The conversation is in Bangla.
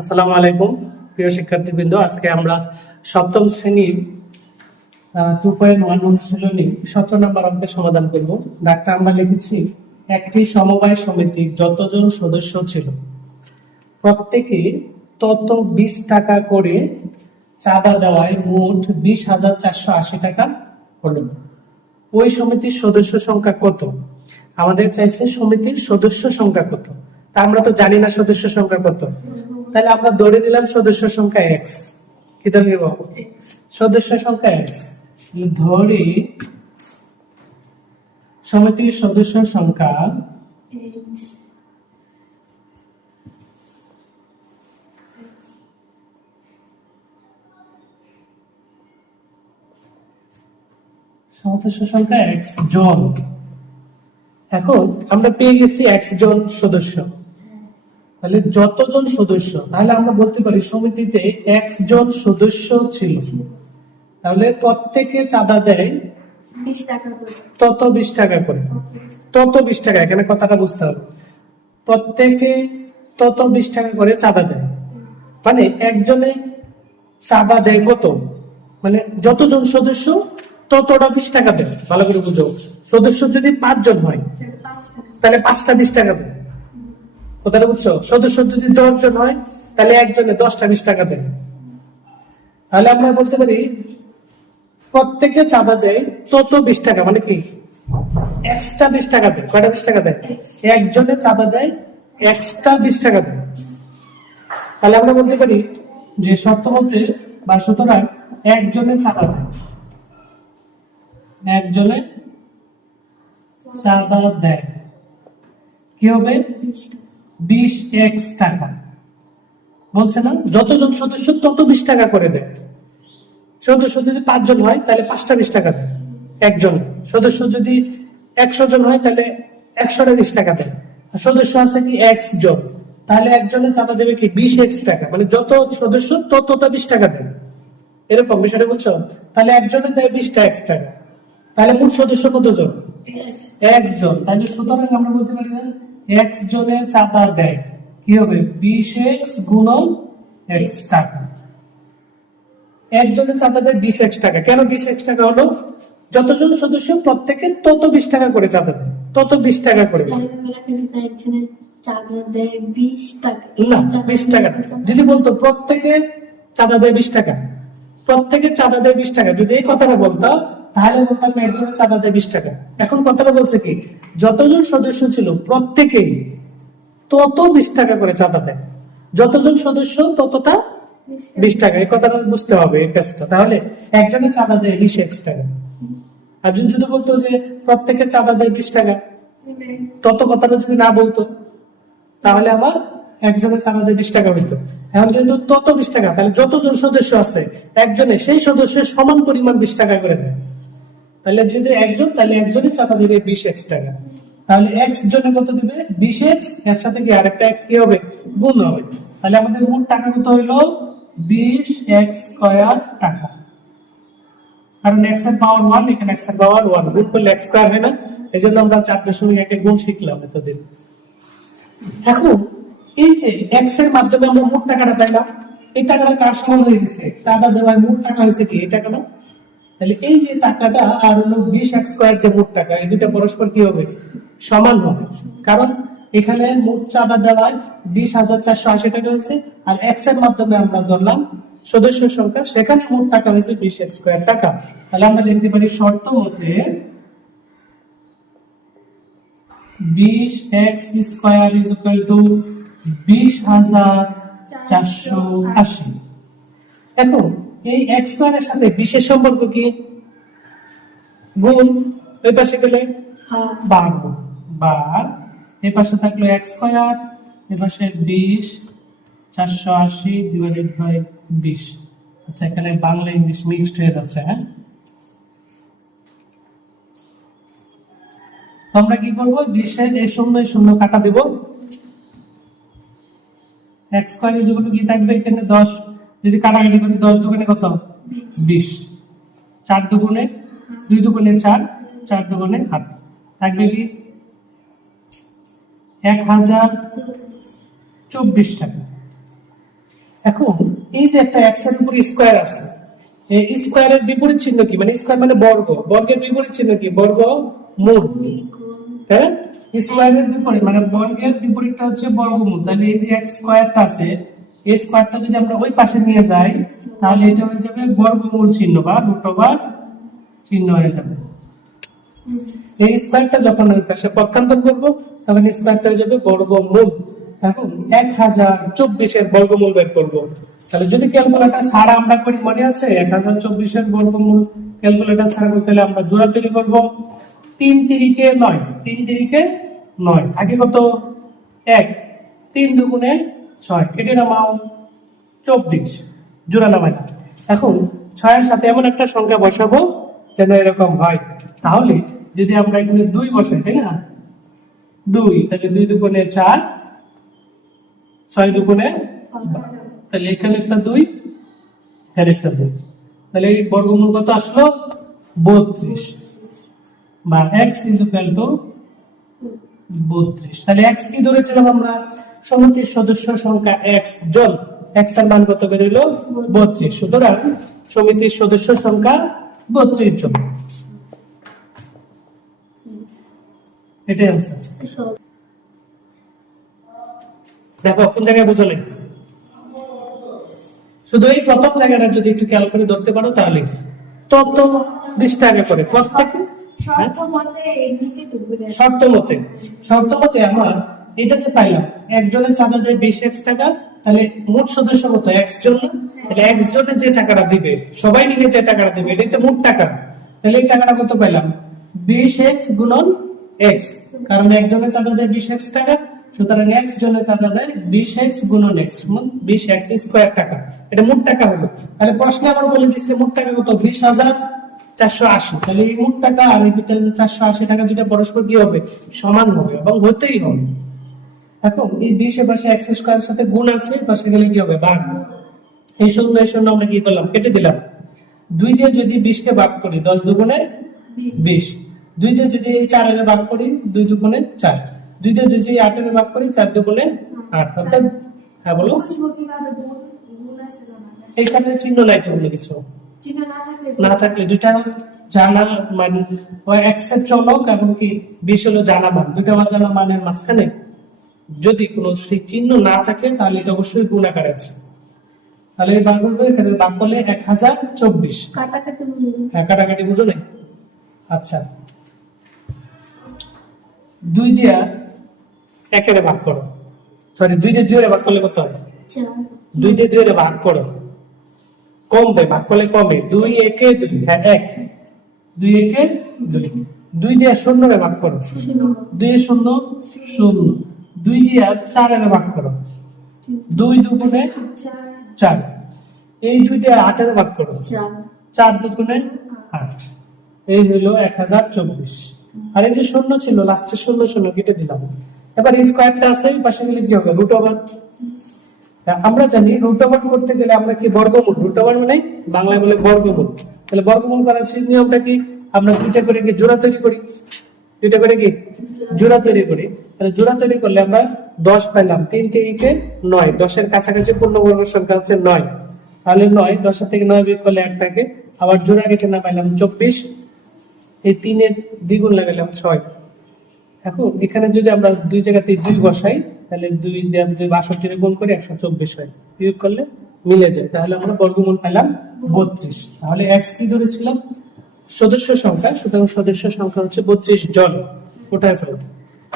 আসসালামু আলাইকুম, প্রিয় শিক্ষার্থীবৃন্দ। আজকে আমরা সপ্তম শ্রেণির টু পয়েন্ট ওয়ান অনুশীলনী সতেরো নম্বর অঙ্কের সমাধান করব। ডাক্তার আমরা লিখেছি, একটি সমবায় সমিতির যতজন সদস্য ছিল, প্রত্যেকে তত বিশ টাকা করে চাঁদা দেওয়ায় মোট বিশ হাজার চারশো আশি টাকা হলো। ওই সমিতির সদস্য সংখ্যা কত? আমাদের চাইছে সমিতির সদস্য সংখ্যা কত? তা আমরা তো জানি না সদস্য সংখ্যা কত। তাহলে আমরা ধরে নিলাম সদস্য সংখ্যা এক্স কি ধরে নিব? সদস্য সংখ্যা এক্স ধরে সমিতির সদস্য সংখ্যা সদস্য সংখ্যা এক্স জন। এখন আমরা পেয়ে গেছি এক্স জন সদস্য। তাহলে যতজন সদস্য তাহলে আমরা বলতে পারি সমিতিতে একজন সদস্য ছিল। তাহলে প্রত্যেকে চাঁদা দেয় তত বিশ টাকা করে। তত বিশ টাকা এখানে কথাটা বুঝতে হবে। প্রত্যেকে তত বিশ টাকা করে চাঁদা দেয়। মানে একজনে চাঁদা দেয় কত? মানে যতজন সদস্য ততটা বিশ টাকা দেয়। ভালো করে বুঝো। সদস্য যদি পাঁচজন হয় তাহলে তাহলে পাঁচটা বিশ টাকা দেয়। কথাটা বুঝছ? সদস্য যদি দশ জন হয়, তাহলে একজনে দশটা বিশ টাকা দেয়। তাহলে আমরা বলতে পারি, প্রত্যেকে চাঁদা দেয় তত বিশ টাকা মানে কি? এক্সট্রা বিশ টাকা দেয়। কয়টা বিশ টাকা দেয়? একজনে চাঁদা দেয়, এক্সট্রা বিশ টাকা দেয়। তাহলে আমরা বলতে পারি যে শর্ত বলতে বা সুতরাং একজনে চাঁদা দেয়। একজনে চাঁদা দেয়। কি হবে? বিশ এক্স টাকা। বলছে না যতজন সদস্য তত বিশ টাকা করে দেয়। সদস্য যদি পাঁচজন হয় তাহলে পাঁচটা বিশ টাকা দেয়। একজন। সদস্য যদি একশো জন হয় তাহলে একশোটা বিশ টাকা দেয়। সদস্য আছে কি এক্স জন তাহলে একজনের চাঁদা দেবে কি বিশ এক্স টাকা। মানে যত সদস্য ততটা বিশ টাকা দেবে এরকম বিষয়টা বুঝছ? তাহলে একজনের দেয় বিশটা এক্স টাকা। তাহলে মোট সদস্য কতজন? একজন। তাহলে সুতরাং আমরা বলতে পারি না এক্স জনের চাঁদা দেয় কি হবে? বিশ এক্স গুণন এক্স টাকা। একজনের চাঁদা দেয় বিশ এক্স টাকা। কেন বিশ এক্স টাকা হলো? যতজন সদস্য প্রত্যেকে তত বিশ টাকা করে চাঁদা দেয়। তত বিশ টাকা করে। বিশ টাকা। যদি বলতো প্রত্যেকে চাঁদা দেয় বিশ টাকা। প্রত্যেকে চাঁদা দেয় বিশ টাকা। যদি এই কথাটা বলতো তাহলে বলতাম একজনের চাঁদা দেয় বিশ টাকা। এখন কথাটা বলছে কি, যতজন সদস্য ছিল প্রত্যেকেই তত বিশ টাকা করে চাঁদা দেয়। যতজন সদস্য, ততটা বিশ টাকা। এই কথাটা বুঝতে হবে এই কাজটা তাহলে একজনের চাঁদা দেয় বিশ এক্স টাকা। আর যদি যদি বলতো যে প্রত্যেকের চাঁদা দেয় বিশ টাকা। তত কথাটা যদি না বলতো, তাহলে আমার একজনের চাঁদাতে বিশ টাকা হইতো। এখন যেহেতু তত বিশ টাকা, তাহলে যতজন সদস্য আছে, একজনে সেই সদস্যের সমান পরিমাণ বিশ টাকা করে দেয়। তাহলে যদি একজন, তাহলে একজনই চাঁদা দিবে বিশ এক্স টাকা। তাহলে এক্স জনে কত দিবে? বিশ এক্সের সাথে কি আরেকটা এক্স কি হবে? গুণ হবে। তাহলে আমাদের মোট টাকা কত হইল? বিশ এক্স স্কয়ার টাকা। কারণ এক্সের পাওয়ার ওয়ান এখানে এক্সের পাওয়ার ওয়ান গুণ করলে এক্স স্কয়ার হয় না। এই জন্য আমরা চার দশমিক একে গুণ শিখলাম এতদিন। এখন, এই যে এক্সের মাধ্যমে আমরা মোট টাকাটা পাইলাম, এই টাকাটা কার সমান হয়ে গেছে? চাঁদা দেওয়ায় মোট টাকা হয়েছে কি? এই টাকাটা। তাহলে এই যে টাকাটা আর হলো বিশ এক স্কোয়ার যে মোট টাকা, এই দুটা পরস্পর কি হবে? সমান হবে। কারণ এখানে মোট চাঁদা দেওয়ায় বিশ হাজার চারশো আশি টাকা হয়েছে, আর এক্সের মাধ্যমে আমরা ধরলাম সদস্য সংখ্যা, সেখানে মোট টাকা হয়েছে বিশ এক্স স্কোয়ার টাকা। তাহলে আমরা লিখতে পারি শর্ত মতে বিশ x square is equal to বিশ হাজার চারশো আশি। এখন এই এক্স স্কোয়ারের সাথে বিশের সম্পর্ক কি? গুণ ওই পাশে গেলে বার বার, এই পাশে থাকল এক্স স্কোয়ার এই পাশে বিশ, চারশো আশি ডিভাইডেড বাই বিশ। আচ্ছা এখানে বাংলা ইংলিশ মিক্সড হয়ে যাচ্ছে হ্যাঁ? আমরা কি করব? বিশের এই শূন্য এই শূন্য কাটা দেব। এক্স স্কোয়ার কি থাকবে? এখানে দশ। যদি কাটাকাটি করি দশ দুগুণে কত? বিশ। চার দুগুণে দুই দুগুণে চার চার দুগুণে আট। থাকবে কি? এক হাজার চব্বিশ টাকা। এখন এই যে একটা এক্সের উপর স্কোয়ার আছে এই স্কোয়ারের বিপরীত চিহ্ন কি? মানে স্কোয়ার মানে বর্গ। বর্গের বিপরীত চিহ্ন কি? বর্গ মূল। তাই না? স্কোয়ারের বিপরীত মানে বর্গের বিপরীতটা হচ্ছে বর্গমূল। তাহলে এই যে এক্স স্কোয়ারটা আছে এই স্কোয়ারটা যদি আমরা ওই পাশে নিয়ে যাই, তাহলে এটা হয়ে যাবে বর্গমূল চিহ্ন বা রুট ওভার চিহ্ন হয়ে যাবে। এই স্কোয়ারটা যখন আমি পাশে পক্ষান্তর করব তখন স্কোয়ারটা হয়ে যাবে বর্গমূল। এখন এক হাজার চব্বিশের বর্গমূল বের করব। তাহলে যদি ক্যালকুলেটর ছাড়া আমরা করি, মনে আছে? এক হাজার চব্বিশের বর্গমূল ক্যালকুলেটর ছাড়া করতে আমরা জোড়া তৈরি করব। তিন তিরিকে নয়। তিন তিরিকে নয়। থাকে কত? এক। তিন দুগুণে ছয়। কেটে নামাও চব্বিশ, জোড়া নামাই এখন ছয়ের সাথে এমন একটা সংখ্যা বসাবো যেন এরকম হয়। তাহলে যদি আমরা এখানে দুই বসাই, তাই না? দুই, তাহলে দুই দুগুণে চার, ছয় দুগুণে তাহলে এখানে একটা দুই, এখানে একটা দুই। তাহলে এই বর্গমূল কত আসলো? বত্রিশ। বা এক্স ইজ ইকুয়াল টু বত্রিশ। তাহলে এক্স কি ধরেছিলাম আমরা? সমিতির সদস্য সংখ্যা এক্স জন। এক্সের মান কত বেরোলো বত্রিশ। সুতরাং সমিতির সদস্য সংখ্যা বত্রিশ জন। এটাই আনসার দেখো কোন জায়গায় বুঝলে? শুধু এই প্রথম জায়গাটা যদি একটু খেয়াল করে ধরতে পারো তাহলে। তত বিশ টাকা করে। প্রত্যেকে হ্যাঁ? শর্ত মতে শর্ত মতে আমার এটা যে পাইলাম, একজনের চাঁদা দেয় বিশ এক্স টাকা, তাহলে মোট সদস্য কত? এক্স জন? তাহলে একজনে যে টাকাটা দিবে, সবাই মিলে যে টাকাটা দিবে এটাই তো মোট টাকা। তাহলে এই টাকাটা কত পাইলাম? বিশ এক্স গুণন এক্স কারণ একজনের চাঁদা দেয় বিশ এক্স টাকা, সুতরাং এক্স জনের চাঁদা দেয় বিশ এক্স গুণন এক্স বিশ এক্স স্কোয়ার টাকা। এটা মোট টাকা হলো। তাহলে প্রশ্নে আমার বলে দিচ্ছে মোট টাকা কত? বিশ হাজার চারশো আশি। তাহলে এই মোট টাকা আর এই চারশো আশি টাকা দুটা পরস্পর কি হবে? সমান হবে এবং হতেই হবে। এখন এই বিশ এর পাশে এক্স স্কোয়ার সাথে গুণ আছে পাশে গেলে কি হবে? ভাগ এই শূন্য এই শূন্য আমরা কি করলাম? কেটে দিলাম। দুই দিয়ে যদি ভাগ করি দশ দুগুণে বিশ। দুই দিয়ে যদি এই চারের ভাগ করি দুই দুগুণে চার। দুই দিয়ে যদি আটের ভাগ করি চার দুগুণে আট। অর্থাৎ হ্যাঁ বলো। বুঝব কীভাবে গুণ গুণ আছে না? না আছে? এইখানে চিহ্ন নাই তো কোনো কিছু। না থাকলে না থাকলে দুইটা জানা মানে এক্সের চলক এবং কি বিশ হলো জানা মান। দুইটা অজানা মানের মাঝখানে যদি কোনো সেই চিহ্ন না থাকে তাহলে এটা অবশ্যই গুণাকার আছে। তাহলে এই বার করব এখানে ভাগ করলে এক হাজার চব্বিশ। কাটাকাটি হ্যাঁ বুঝো নাই আচ্ছা। দুই দিয়া একের ভাগ করো। সরি দুই দিয়ে দুই ভাগ করলে কত হয়? দুই দিয়ে দুই ভাগ করো। কমবে ভাগ করলে কমে দুই একে দুই হ্যাঁ এক। দুই একে দুই। দুই দিয়ে শূন্য রে ভাগ করো। দুই শূন্য শূন্য। দুই দিয়ে চারের ভাগ করো। দুই দুগুণে চার। এই দুই দিয়ে আটের ভাগ করো। চার। দুগুণে আট। এই হলো এক হাজার চব্বিশ। আর এই যে শূন্য ছিল লাস্টে শূন্য শূন্য কেটে দিলাম। এবার এই স্কোয়ারটা আছে এই পাশে গেলে কি হবে? রুট ওভার আমরা জানি রুট ওভার করতে গেলে আমরা কি বর্গমূল? রুট ওভার মানে বাংলায় বলে বর্গমূল। তাহলে বর্গমূল করার সেই নিয়মটা কি? আমরা দুইটা করে কি জোড়া তৈরি করি। দুইটা করে কি? জোড়া তৈরি করি। তাহলে জোড়া তৈরি করলে আমরা দশ পেলাম। তিন তিরিকে নয়। দশের কাছাকাছি পূর্ণবর্গ সংখ্যা হচ্ছে নয়। তাহলে নয়, দশের থেকে নয় বিয়োগ করলে এক থাকে। আবার জোড়া কেটে না পাইলাম চব্বিশ। এই তিনের দ্বিগুণ লাগালাম ছয়। এখন এখানে যদি আমরা দুই জায়গাতে দুই বসাই, তাহলে দুই দুই বাষট্টি গুণ করে একশো চব্বিশ হয়। বিয়োগ করলে মিলে যায়। তাহলে আমরা বর্গমূল পেলাম বত্রিশ। তাহলে এক্স কি ধরেছিলাম? সদস্য সংখ্যা সুতরাং সদস্য সংখ্যা হচ্ছে বত্রিশ জন। ওটাই ফেলো